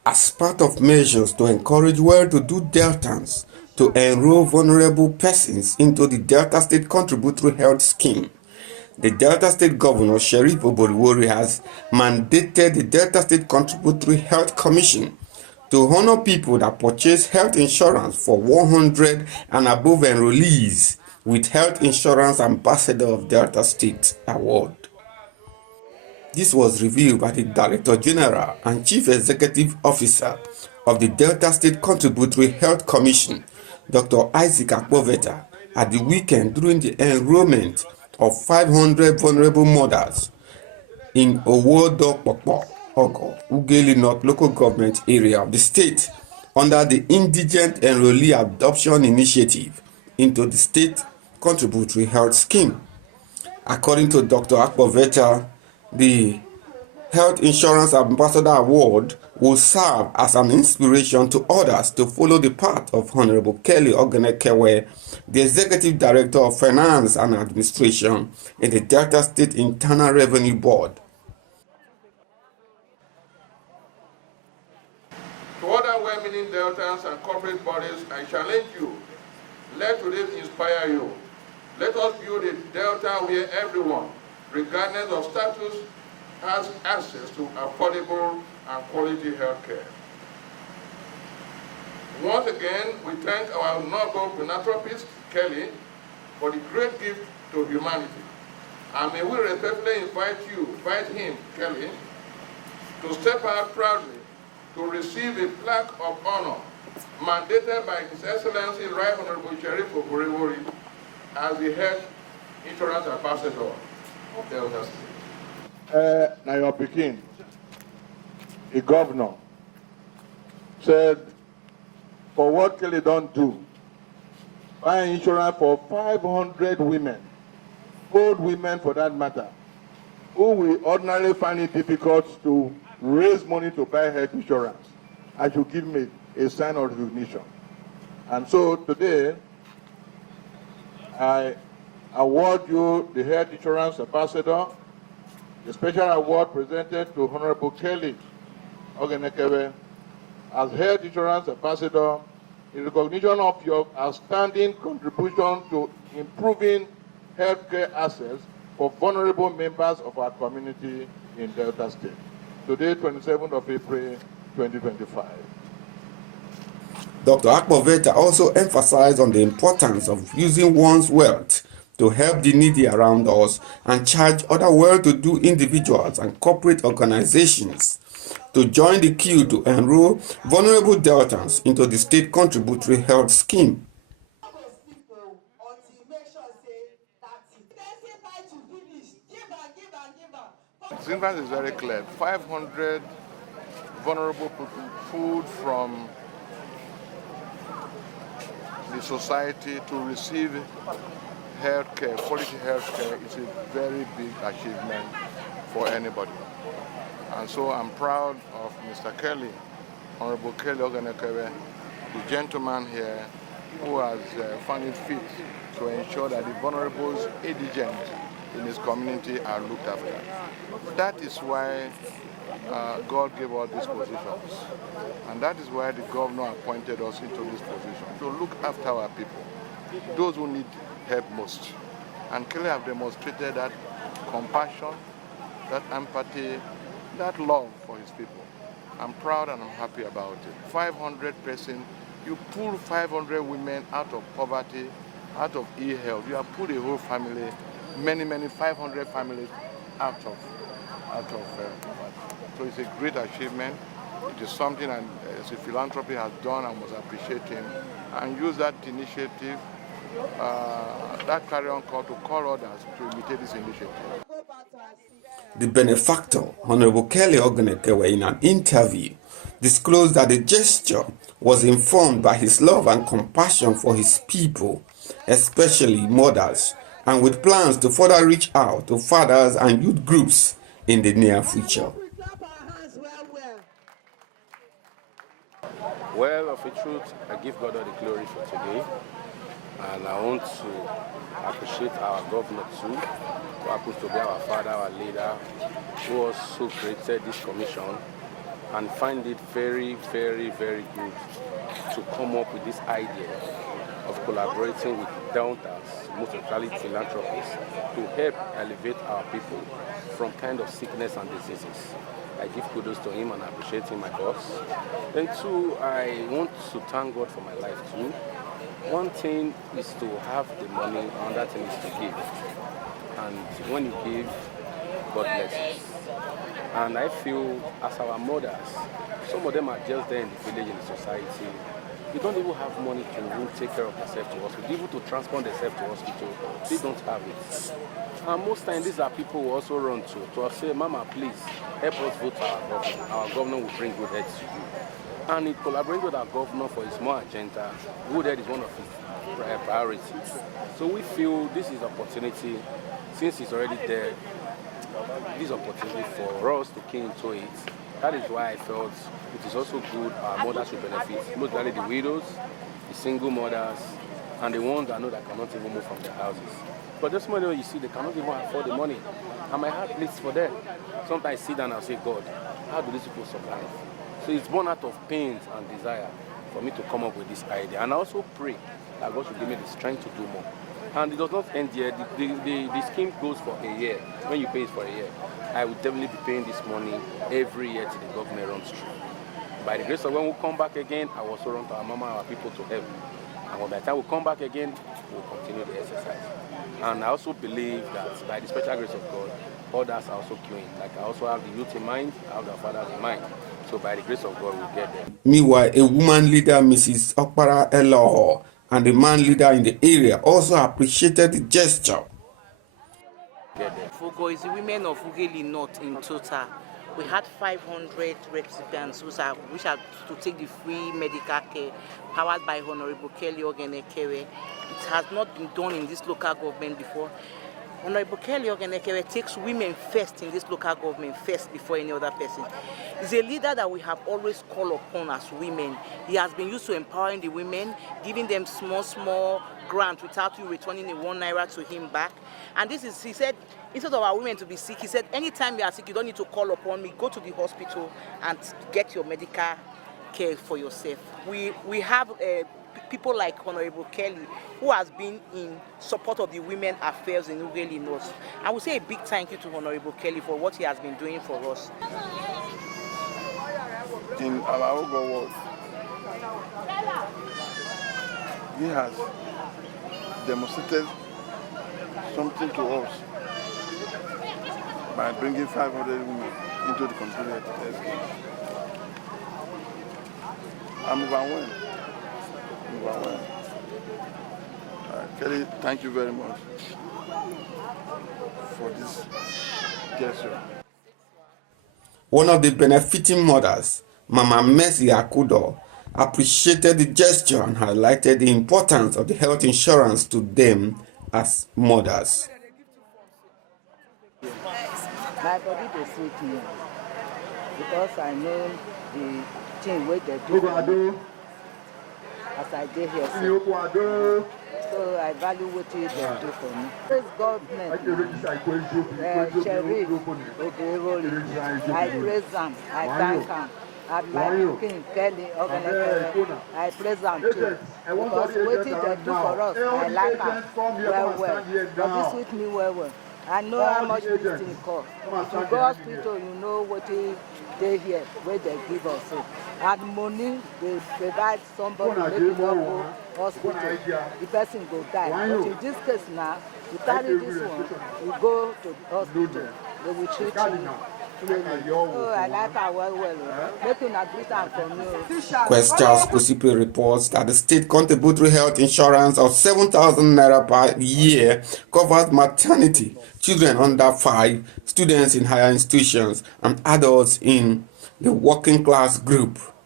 As part of measures to encourage well-to-do deltans to enroll vulnerable persons into the Delta State Contributory Health Scheme, the Delta State Governor, Sheriff Oborevwori, has mandated the Delta State Contributory Health Commission to honor people that purchase health insurance for 100 and above enrollees with Health Insurance Ambassador of Delta State Award. This was revealed by the Director General and Chief Executive Officer of the Delta State Contributory Health Commission, Dr. Isaac Akpoveta, at the weekend during the enrollment of 500 vulnerable mothers in Ovwodokpokpor Ogor, Ogor-Ughelli North local government area of the state under the Indigent Enrollee Adoption Initiative into the State Contributory Health Scheme. According to Doctor Akpoveta, the Health Insurance Ambassador Award will serve as an inspiration to others to follow the path of Hon Kelly Oghenekevwe, the Executive Director of Finance and Administration in the Delta State Internal Revenue Board. To other well-meaning deltans and corporate bodies, I challenge you. Let today inspire you. Let us build a delta where everyone, regardless of status, has access to affordable and quality health care. Once again, we thank our noble philanthropist, Kelly, for the great gift to humanity. And may we respectfully invite him, Kelly, to step out proudly to receive a plaque of honor mandated by His Excellency Right Honorable Sheriff Oborevwori as the Health Insurance Ambassador of Delta State. Now your Pekin, the governor, said, for what Kelly don't do, buy insurance for 500 women, old women for that matter, who will ordinarily find it difficult to raise money to buy health insurance. I should give me a sign of recognition. And so today, I award you the Health Insurance Ambassador, the special award presented to Hon Kelly Oghenekevwe as Health Insurance Ambassador in recognition of your outstanding contribution to improving healthcare access for vulnerable members of our community in Delta State. Today, 27th of April, 2025. Dr. Akpoveta also emphasized on the importance of using one's wealth to help the needy around us and charge other well-to-do individuals and corporate organizations to join the queue to enroll vulnerable deltans into the State Contributory Health Scheme. The significance is very clear. 500 vulnerable people pulled from the society to receive health care, quality health care, is a very big achievement for anybody. And so I'm proud of Mr. Kelly, Honorable Kelly Oghenekevwe, the gentleman here who has found it fit to ensure that the vulnerables, indigent in his community are looked after. That is why God gave us these positions. And that is why the governor appointed us into this position, to look after our people, those who need help most. And Kelly have demonstrated that compassion, that empathy, that love for his people. I'm proud and I'm happy about it. 500 persons, you pull 500 women out of poverty, out of ill health. You have pulled a whole family, many 500 families out of poverty. So it's a great achievement. It is something that as a philanthropy has done, and must appreciate him and use that initiative, that carry-on call to call others to imitate this initiative. The benefactor, Hon Kelly Oghenekevwe, in an interview, disclosed that the gesture was informed by his love and compassion for his people, especially mothers, and with plans to further reach out to fathers and youth groups in the near future. Well, of a truth, I give God all the glory for today, and I want to appreciate our governor too, who happens to be our father, our leader, who also created this commission and find it very, very, very good to come up with this idea of collaborating with deltans, most especially philanthropists, to help elevate our people from kind of sickness and diseases. I give kudos to him and appreciate him, my boss. And two, I want to thank God for my life too. One thing is to have the money, another thing is to give. And when you give, God blesses. And I feel as our mothers, some of them are just there in the village, in the society. They don't even have money to even take care of themselves to hospital. Even to transport themselves to hospital, they don't have it. And most times these are people who also run to say, Mama, please help us vote our governor. Our governor will bring good heads to you. And in collaborating with our governor for his more agenda, good head is one of his priorities. So we feel this is opportunity, since it's already there, this opportunity for us to key into it. That is why I felt it is also good our mothers should benefit, most likely the widows, the single mothers, and the ones that know that cannot even move from their houses. But this money, you see, they cannot even afford the money. And my heart bleeds for them. Sometimes I sit down and say, God, how do these people survive? So it's born out of pain and desire for me to come up with this idea. And I also pray that God should give me the strength to do more. And it does not end here. The scheme goes for a year. When you pay it for a year, I will definitely be paying this money every year till the government runs through. By the grace of when we come back again, I will also run to our mama, our people to help. And by the time we come back again, we'll continue the exercise. And I also believe that by the special grace of God, others are also queuing. Like I also have the youth in mind, I have the fathers in mind. So by the grace of God, we'll get there. Meanwhile, a woman leader, Mrs. Oborevwori, and the man leader in the area also appreciated the gesture. Ogor is the women of Ogor-Ughelli North in total. We had 500 recipients which are to take the free medical care powered by Honorable Kelly Oghenekevwe. It has not been done in this local government before. Honorable Kelly Oghenekevwe takes women first in this local government, first before any other person. He's a leader that we have always called upon as women. He has been used to empowering the women, giving them small grants without you returning the 1 naira to him back. And this is, he said, instead of our women to be sick, he said, anytime you are sick, you don't need to call upon me. Go to the hospital and get your medical care for yourself. We have people like Honorable Kelly, who has been in support of the women affairs in Ogor-Ughelli North. I would say a big thank you to Honorable Kelly for what he has been doing for us. In our Ogor ward, he has demonstrated something to us by bringing 500 women into the Contributory Health Scheme. I'm overwhelmed. Kelly, thank you very much for this gesture. One of the benefiting mothers, Mama Mercy Akudo, appreciated the gesture and highlighted the importance of the health insurance to them as mothers. My body dey sweet me because I know the thing wey they do for me as I dey here. So I value what they do for me. Praise government, Sheriff Oborevwori. I praise them, I thank them. And my King Kelly Oghenekevwe, I praise them too. Because what they do for us, I like them well. But this with me well. I know how much this thing costs. If you go hospital, you know what they here, where they give us. And money, they provide somebody, make you go hospital. The person go die. But in this case now, you carry this one, you go to the hospital. They will treat you. Oh, I like her well. Make you not greet her from you. Questions Kusipi reports that the State Contributory Health Insurance of 7,000 naira per year covers maternity, children under 5, students in higher institutions, and adults in the working class group.